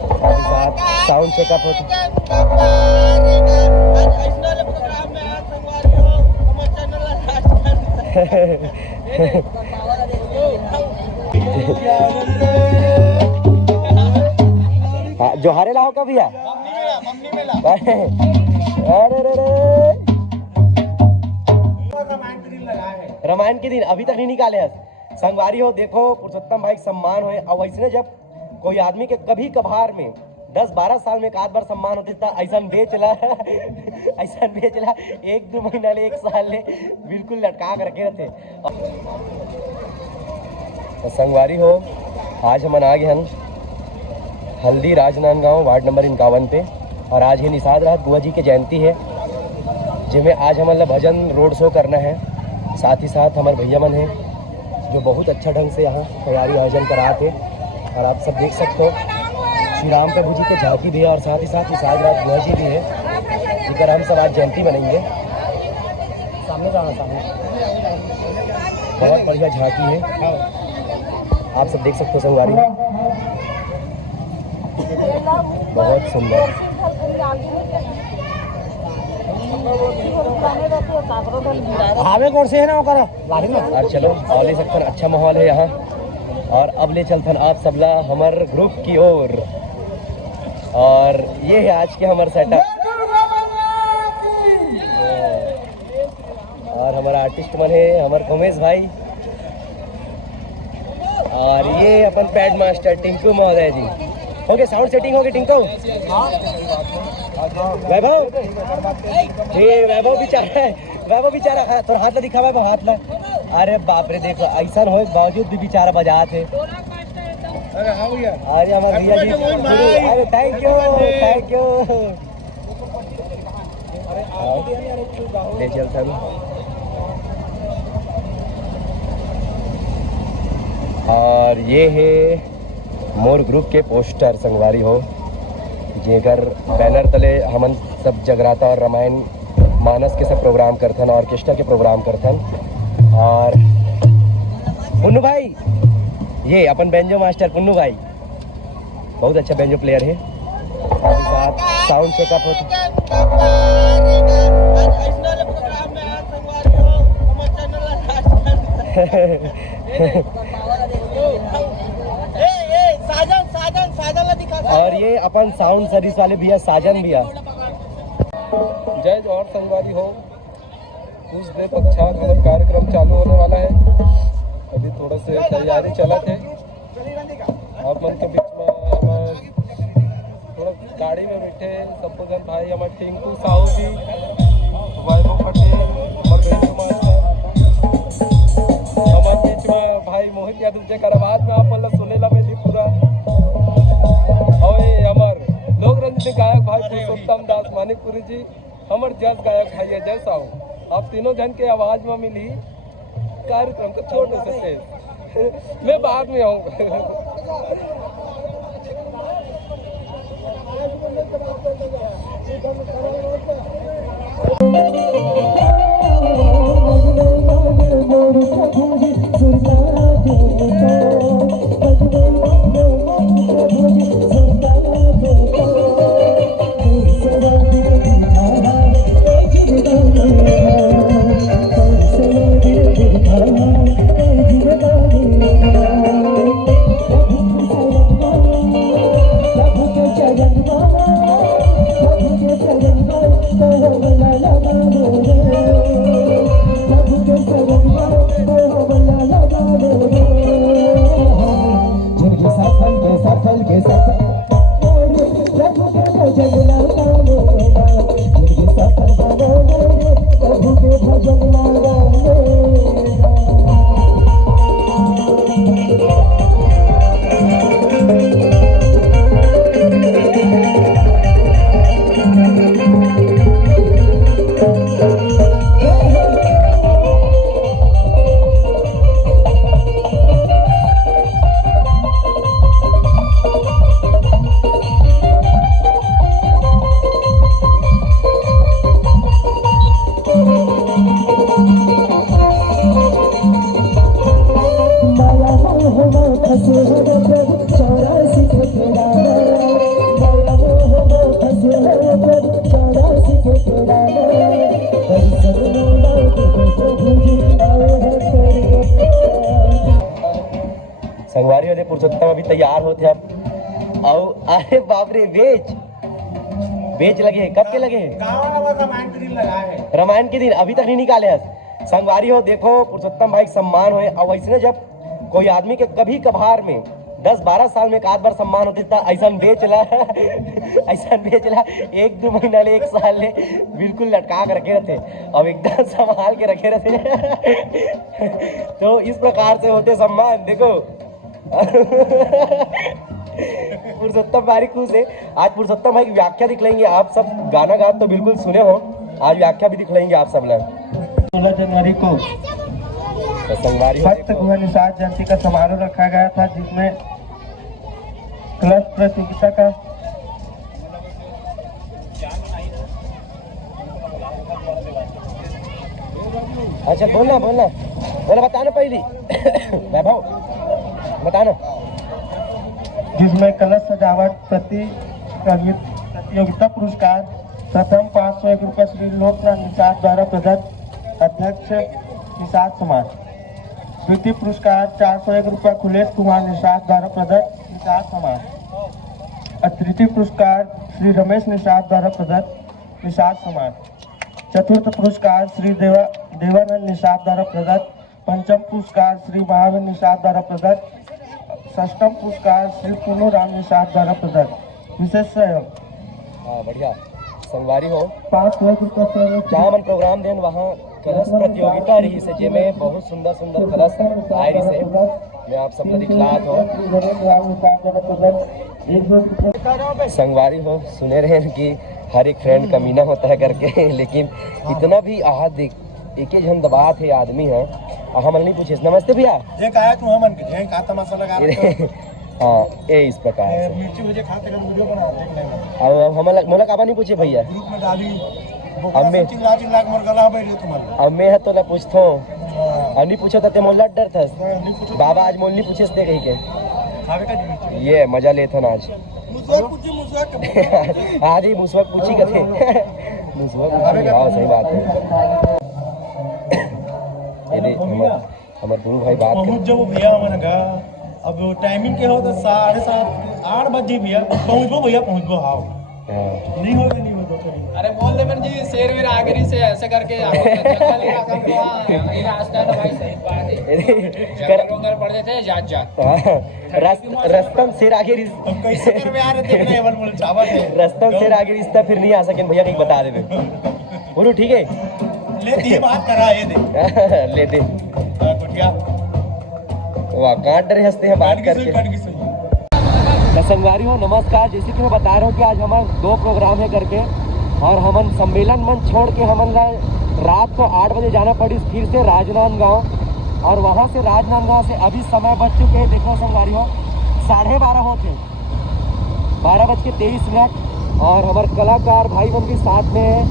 साथ ही साथ sound checkup होता हाँ, जो हारे लाओ का भैया अरे रामायण के दिन अभी तक नहीं निकाले हैं। संगवारी हो देखो पुरुषोत्तम भाई सम्मान हो और वैसे जब कोई आदमी के कभी कभार में 10-12 साल में एक आध बार सम्मान होते था ऐसा बेचला ऐसा बेचला 1-2 महीना ले 1 साल ले बिल्कुल लटका कर रखे थे। तो संगवारी हो आज हम आ गए हैं हल्दी राजनांदगांव वार्ड नंबर 51 पे और आज ही निषाद रात बुआ जी की जयंती है जिसमें आज हमारा भजन रोड शो करना है। साथ ही साथ हमारे भैया मन है जो बहुत अच्छा ढंग से यहाँ तैयारी आयोजन करा थे और आप सब देख सकते हो श्री राम प्रभु जी के झांकी भी है और साथ ही साथ निषाद रात बुआ जी भी है जिसकर हम सब आज जयंती मनाएंगे। सामने जाना सामने बहुत बढ़िया झांकी है आप सब देख सकते हो संगवारी बहुत सुंदर। हावे कौन से है ना और चलो और ले सकते अच्छा माहौल है यहाँ और अब ले चलते आप सबला हमारे ग्रुप की ओर और ये है आज के हमारे सेटअप और हमारा आर्टिस्ट मन है हमारे उमेश भाई और ये अपन पैड मास्टर टिंकू महोदय जी। ओके साउंड सेटिंग होगी टिंकू वैभव ये वैभव बेचारा थोड़ा हाथ ला दिखा वैभव हाथ ला। अरे बाप रे देखो ऐसा हो बावजूद भी बेचारा बजा थे। अरे हमारे भैया जी अरे थैंक यू ले चलता और ये है मोर ग्रुप के पोस्टर संगवारी हो जेकर बैनर तले हमन सब जगराता और रामायण मानस के सब प्रोग्राम करथन ऑर्केस्ट्रा के प्रोग्राम करथन और पुन्नू भाई ये अपन बेंजो मास्टर पुन्नू भाई बहुत अच्छा बेंजो प्लेयर है और साथ साउंड चेकअप होता और ये अपन साउंड सर्विस वाले भैया साजन भैया। जय जवाहर संगवारी हो कुछ देर पश्चात मतलब कार्यक्रम चालू होने वाला है। अभी थोड़ा से तैयारी चला थे आप मन के बीच में थोड़ा गाड़ी में बैठे संपूर्ण भाई हमारे टिंकू साहू जी वैभव पटेल हमारे बीच में भाई मोहित यादव जी का आवाज में आप मतलब सुनेला में पूरा और हमार लोक रंजन गायक भाई पुरुषोत्तम दास मानिकपुरी जी हमारे जज गायक भाई अजय साहू आप तीनों जन के आवाज में मिली कार्यक्रम को छोड़ नहीं सकते मैं बाद में पुरुषोत्तम अभी तैयार होते हम। और अरे बाप रे, बेच लगे हैं, कब के लगे हैं? रामायण के दिन लगा है, रामायण के दिन अभी तक नहीं निकाले हैं। संगवारी हो देखो, पुरुषोत्तम भाई सम्मान हुए। और वैसे जब कोई आदमी के कभी कभार में 10-12 साल में एक आध बार सम्मान होते था, ऐसा बेचला ऐसा बेचला 1-2 महीना ले 1 साल ले बिल्कुल लटका कर रखे रहते, अब एकदम संभाल के रखे रहते। तो इस प्रकार से होते सम्मान। देखो पुरुषोत्तम भाई खुश है। आज पुरुषोत्तम भाई की व्याख्या दिखलाएंगे। आप सब गाना गा तो बिल्कुल सुने हो, आज व्याख्या भी दिखलाएंगे आप सब लोग। 16 जनवरी को तो संगवारी हो भक्त गुहा निषाद जयंती का समारोह रखा गया था, जिसमें कलश प्रतियोगिता का अच्छा बोलना बताना पहली वैभव बताना। जिसमें कलश सजावट प्रतियोगिता पुरस्कार प्रथम 501 रुपये श्री लोकनाथ निषाद द्वारा प्रदत्त अध्यक्ष निषाद समाज। द्वितीय पुरस्कार 401 रुपये खुलेश कुमार निषाद द्वारा प्रदत्त निषाद समाज। और तृतीय पुरस्कार श्री रमेश निषाद द्वारा प्रदत्त निषाद समाज। चतुर्थ पुरस्कार श्री देवानंद निषाद द्वारा प्रदत्त। पंचम पुरस्कार श्री महावीर निषाद द्वारा प्रदत्त। षष्ठम पुरस्कार श्री पूर्णो राम निषाद द्वारा प्रदत्त। विशेष सहयोग। हाँ बढ़िया। संगवारी हो 5 लाख रुपये जहाँ मन प्रोग्राम देन वहाँ कलश प्रतियोगिता रही से, जेमे बहुत सुंदर सुंदर कलश आए रही से मैं आप सबको दिखलात हो। संगवारी हो सुने रहे कि हर एक फ्रेंड कमीना होता है करके, लेकिन इतना भी आहत देख एक ही जन दबात है आदमी है। हम नहीं पूछे। नमस्ते भैया। ये कहा तू हमन के ये का तमाशा लगा रहे हाँ ये इस प्रकार से मिर्ची भुजिया खाते का वीडियो बना देखने में। अब हम मोला काबा नहीं पूछे भैया। ग्रुप में डाली हमें चिल्ला मोर गला बैठ तुम्हारे। अब मैं है तो ला पूछतो और नहीं पूछो तो ते मोला डर था बाबा। आज मोल नहीं पूछे ते कहीं के खावे का ये मजा लेथन आज। मुझे आज ही मुसवक पूछी कथे मुसवक हाँ सही बात है। ये हमारे गुरु भाई बात पहुंच जाओ भैया मैंने कहा अब टाइमिंग के हो तो 7:30 8 बजे भैया पहुंचो भैया पहुंचो। हाँ नहीं होगा अरे बोल दे बन जी शेर वेर आगरी से ऐसे करके खाली आसम को ये रास्ता ना भाई सही बात है। कर पड़ जाते जा रस्तम शेर आगे कैसे करवे आ रहे थे अपने एवन बोल चावल है रस्तम शेर आगे रिश्ता फिर नहीं आ सके भैया कहीं बता दे गुरु। ठीक है ले दी बात करा ये दे ले दे गुटिया वाह काट रहे हंसते हैं बात करके। संगवारी हो नमस्कार। जैसे कि मैं बता रहा हूँ कि आज हमारे 2 प्रोग्राम है करके, और हमन सम्मेलन मंच छोड़ के हमन रात को 8 बजे जाना पड़ी फिर से राजनांदगांव, और वहाँ से राजनांदगांव से अभी समय बच चुके हैं। देखो संगवारी हो 12:30 होते 12:23। और हमारे कलाकार भाई बन भी साथ में है,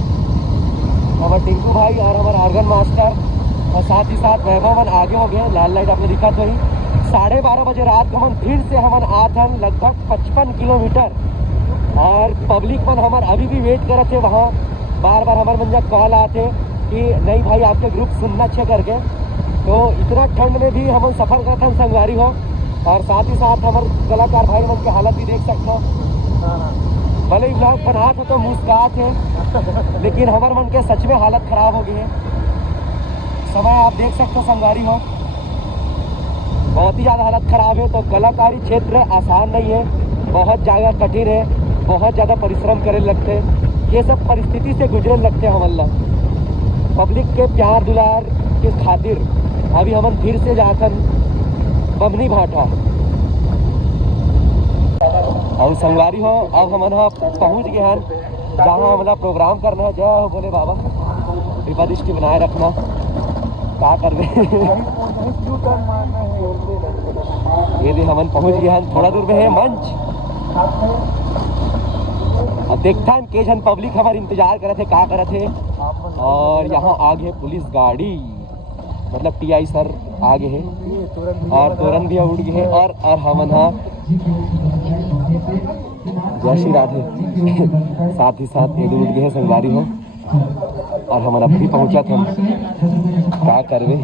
हमारे टिंकू भाई और हमारे ऑर्गन मास्टर, और साथ ही साथ वैभव मन आगे हो गए। लाल लाइट आपने दिखा तो ही 12:30 बजे रात को हम फिर से हमन आथन लगभग 55 किलोमीटर, और पब्लिक मन हमार अभी भी वेट करते थे वहाँ। बार बार हमारे मन जब कॉल आते कि नहीं भाई आपके ग्रुप सुनना अच्छे करके। तो इतना ठंड में भी हम सफर करते हैं संगवारी हो, और साथ ही साथ हमारे कलाकार भाई मन की हालत भी देख सकते हो। भले ही ब्लॉग बनाते तो मुस्कुराते हैं, लेकिन हमारे मन के सच में हालत खराब हो गई है। समय आप देख सकते हो संगवारी हो बहुत ही ज़्यादा हालत ख़राब है। तो कलाकारी क्षेत्र आसान नहीं है, बहुत ज़्यादा कठिन है, बहुत ज़्यादा परिश्रम करे लगते हैं। ये सब परिस्थिति से गुजरे लगते हैं हम लोग। पब्लिक के प्यार दुलार के खातिर अभी हम फिर से जाकर बमनी भाटा और संगवारी हो अब हम पहुँच गए हैं जहाँ हमारा प्रोग्राम करना है। जय हो बोले बाबा, कृपा दृष्टि बनाए रखना। क्या कर रहे ये भी हमन पहुंच गए हैं, थोड़ा दूर में है मंच। अब देखता है के जन पब्लिक हमारे इंतजार करे थे क्या करे थे। और यहाँ आगे पुलिस गाड़ी मतलब TI सर आगे है, और तोरन भी उड़ गए हैं। और हमन जय श्री राधे साथ ही साथ ये उड़ गए हैं संगवारी हो, और हमारा अभी पहुंचा था क्या करवे।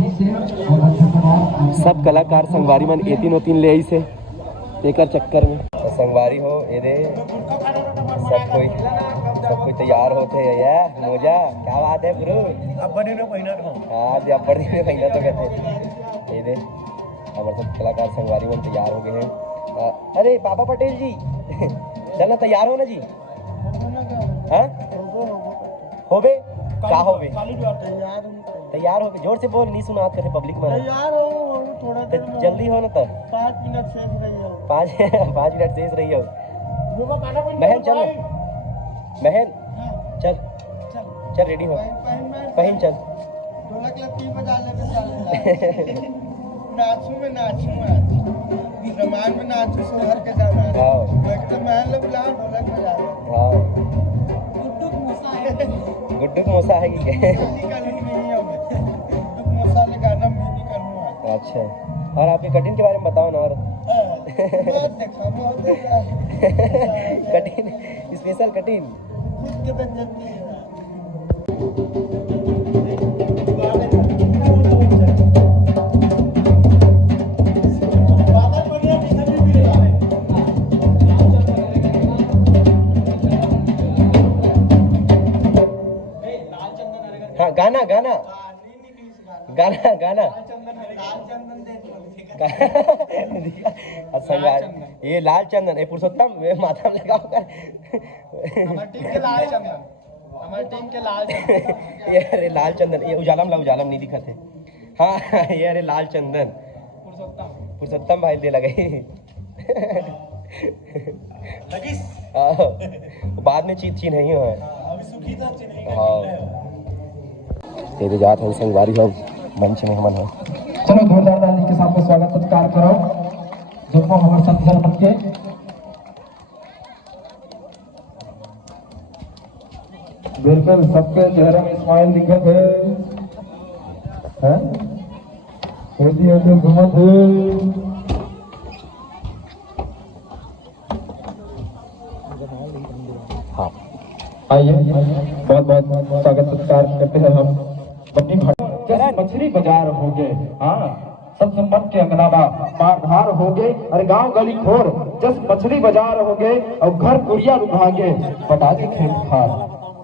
सब कलाकार संगवारी मन 3 ले आई से लेकर चक्कर में तो संगवारी हो ये दे सब कोई तैयार होते हैं या मोजा क्या बात है गुरु अब बने ना महीना हो हाँ अब बड़ी महीना तो कहते ये दे हमारे सब कलाकार संगवारी में तैयार हो गए हैं। अरे बाबा पटेल जी चलना तैयार हो ना जी हाँ हो बे क्या हो बे तैयार हो जोर से बोल नहीं सुना करे पब्लिक में तैयार हो थोड़ा तो जल्दी हो ना तो 5 मिनट शेष रही हो 5 मिनट शेष रही हो बहन चल बहन चल चल रेडी हो पहन चल ढोलक लत्ती बजा लेके चले नाचू में रमान में नाचू शहर के जाना हाँ तो महल लोग बुलाओ ढोलक बजा हाँ गुड्डू मोसा है कि अच्छा और आपके कठिन के बारे में बताओ ना और कठिन स्पेशल कठिन हाँ गाना गाना गाना गाना अच्छा ये लाल चंदन ये पुरुषोत्तम माथा में लगा होगा हमारे टीम के लाल ये अरे लाल चंदन ये उजालम नहीं दिखा थे हाँ ये अरे लाल चंदन पुरुषोत्तम भाई दे लगे बाद में चीज नहीं हो हाँ तेरे जात हम संगवारी हम मंच में हमन हो चलो जोरदार ताली के साथ में स्वागत सत्कार करो जिनको हमारे साथ बन के बिल्कुल सबके चेहरे में स्माइल दिखत है हैं होती है जो घुमत है हाँ आइए बहुत बहुत स्वागत सत्कार करते हैं हम बन्नी भाई जैसे मछली बाजार हो गए हाँ सबसे मन के अंगनामा मारधार हो गए अरे गांव गली खोर जस मछली बाजार हो गए और घर कुरिया रुधा गए बटागे खेत खार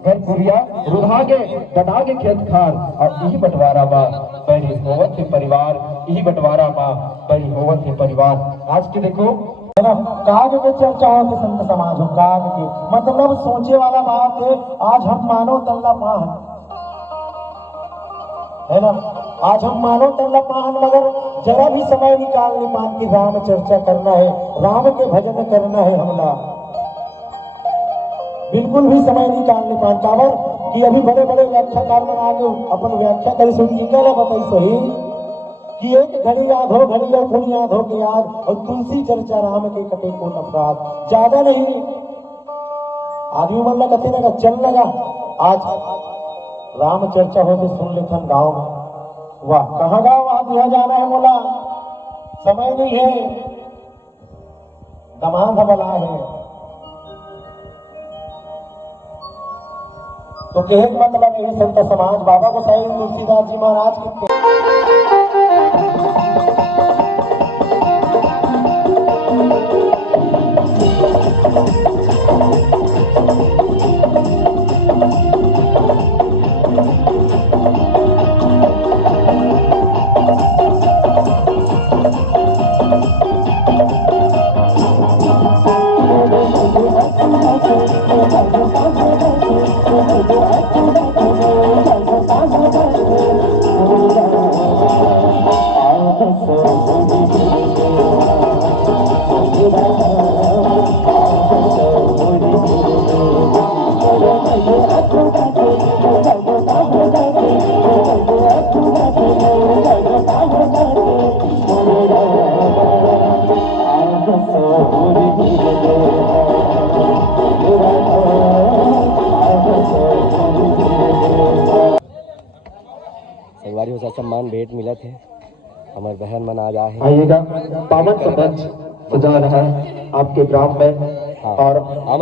घर कुरिया रुधा गए बटागे खेत खार और यही बंटवारा बा बड़ी होवत है परिवार यही बंटवारा बा बड़ी होवत है परिवार आज के देखो काग के चर्चाओं के संत समाज हो काग के मतलब सोचे वाला बात है आज हम मानव तल्ला पान है ना आज हम मानव तल्ला पान मगर जरा भी समय निकाल नहीं पान की राम चर्चा करना है राम के भजन करना है हमला बिल्कुल भी समय निकाल नहीं पान काबर कि अभी बड़े बड़े व्याख्याकार बना के अपन व्याख्या करी सुन निकल बताई सही कि एक घड़ी याद हो घड़ी और घड़ी याद हो के याद और तुलसी चर्चा राम के कटे को अपराध ज्यादा नहीं आदमी मन लगा कहते ना चल लगा आज राम चर्चा हो तो सुन लेते गाँव में वाह कहाँ गाँव आज यहाँ जाना है बोला समय नहीं है दमाद बला है तो कहने का मतलब यही संत समाज बाबा गोसाई तुलसीदास जी महाराज की संगवारी हो सम्मान भेंट मिला थे हमारे बहन मन आज आए आइएगा पावन संबंध सजा रहा है आपके ग्राम में हाँ। और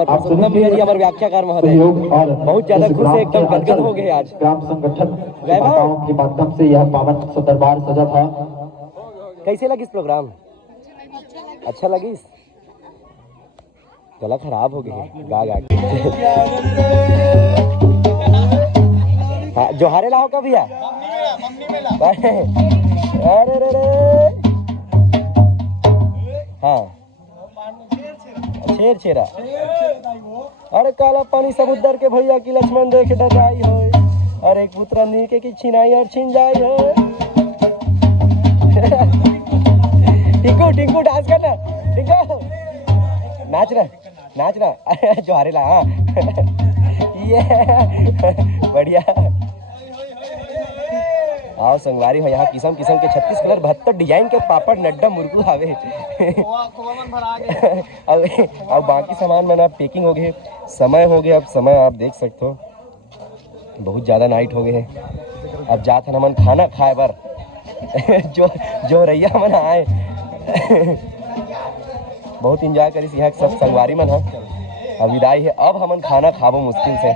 आप सुनना भी है हमारे व्याख्याकार महोदय और बहुत ज्यादा खुश है एकदम गदगद हो गए आज ग्राम संगठन के माध्यम से यह पावन दरबार सजा था कैसे लगी इस प्रोग्राम अच्छा लगी गला खराब हो गया है गा गा के। हाँ, जो हारे लाओ का भैया। अरे रे रे। हाँ छेर छेरा। अरे काला पानी समुद्र के भैया की लक्ष्मण देख डराई हो। अरे पुत्र नीके की छिनाई और छिन जाई हो। टिंकू टिंकू डांस करना। टिंकू नाचना अरे जो हारे ला। हाँ ये बढ़िया। आओ संगवारी हो, यहाँ किस्म किस्म के 36 कलर 72 डिजाइन के पापड़ नड्डा मुर्गू आवे। अब बाकी सामान मैंने अब पैकिंग हो गई, समय हो गया। अब समय आप देख सकते हो बहुत ज़्यादा नाइट हो गए हैं। अब जात हमन खाना खाए बर। जो रैया मन आए बहुत इंजॉय करी यहाँ सब संगवारी मन हो। अब विदाई है, अब हमन खाना खाबो मुश्किल से।